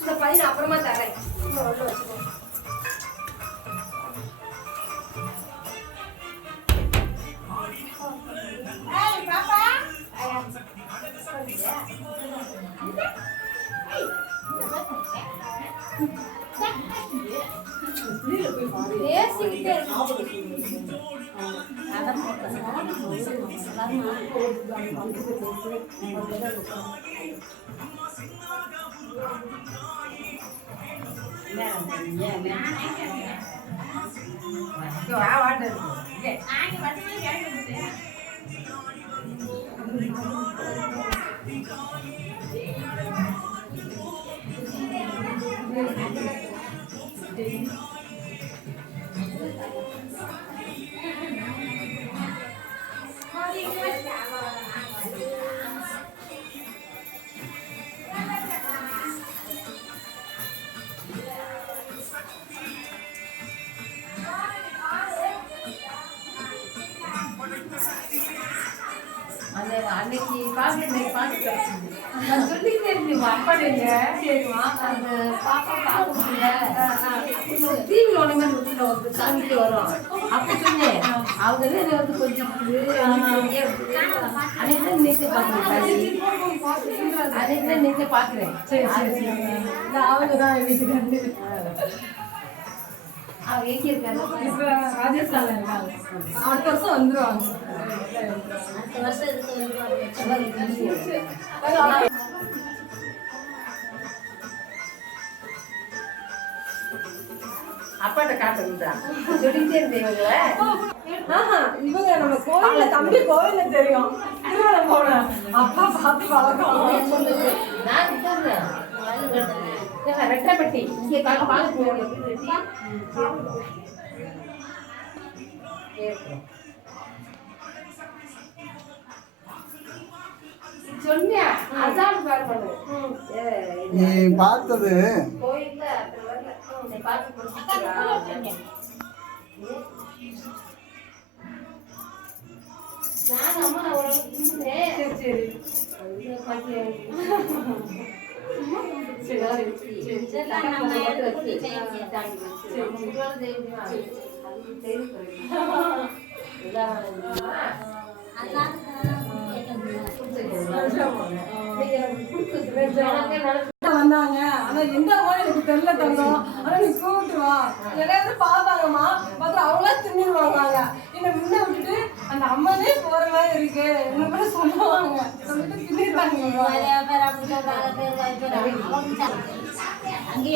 இந்த பையன் அப்புறமா தரேன். உள்ள வச்சுக்கோ. அன்னைக்கு பாட்டு நான் சொல்லிட்டே இருந்தேன் அப்பாடுங்க. சரிம்மா அந்த பாப்பா பார்க்க முடியல டிவியில் ஒன்று மாதிரி வீட்டில் வந்து சாமிட்டு வரும் அப்படி சொன்னேன். அவங்க என்னை வந்து கொஞ்சம் அன்னைக்கு தான் நேற்று பார்க்குறேன். அன்னைக்கு தான் நேற்று பார்க்குறேன். சரி சரி சரி. அவங்க தான் வீட்டுக்கு அவங்க எங்கே இருக்காங்க? இப்போ ராஜஸ்தானில் இருக்காங்க. அடுத்த வருஷம் வந்துடுவாங்க. அடுத்த வருஷம் இதுக்கு வந்துடுவாங்க. அப்பாட்ட காட்டுறா சொல்லிட்டே இருந்தேன். இவங்க நம்ம கோயில தம்பி கோயில தெரியும். திருமணம் போன அப்பா பார்த்து பழக்கம். நான் ரெட்டப்பட்டி இங்கே பால் சொன்னியா அதான் நீ பார்த்தது கோயில்ல பார்த்து நான் அம்மா சரி சரி வந்தாங்க. ஆனா எந்த ஊர் எனக்கு தெரியல தங்கம். ஆனா நீ கூப்பிட்டு வா. எல்லாரும் பாப்பாங்கம்மா பார்த்தா அவங்களா தின்னுவாங்க. என்ன முன்ன விட்டுட்டு அந்த அம்மாவே போற மாதிரி இருக்கு என்ன கூட சொல்லுவாங்க. சொல்லிட்டு தின்னுறாங்க. அங்கே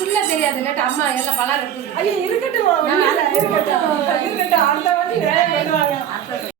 புள்ள தெரியாது இல்லாட்டி அம்மா எல்லாம் பலர் எடுத்து ஐயோ இருக்கட்டுமா நான் வேலை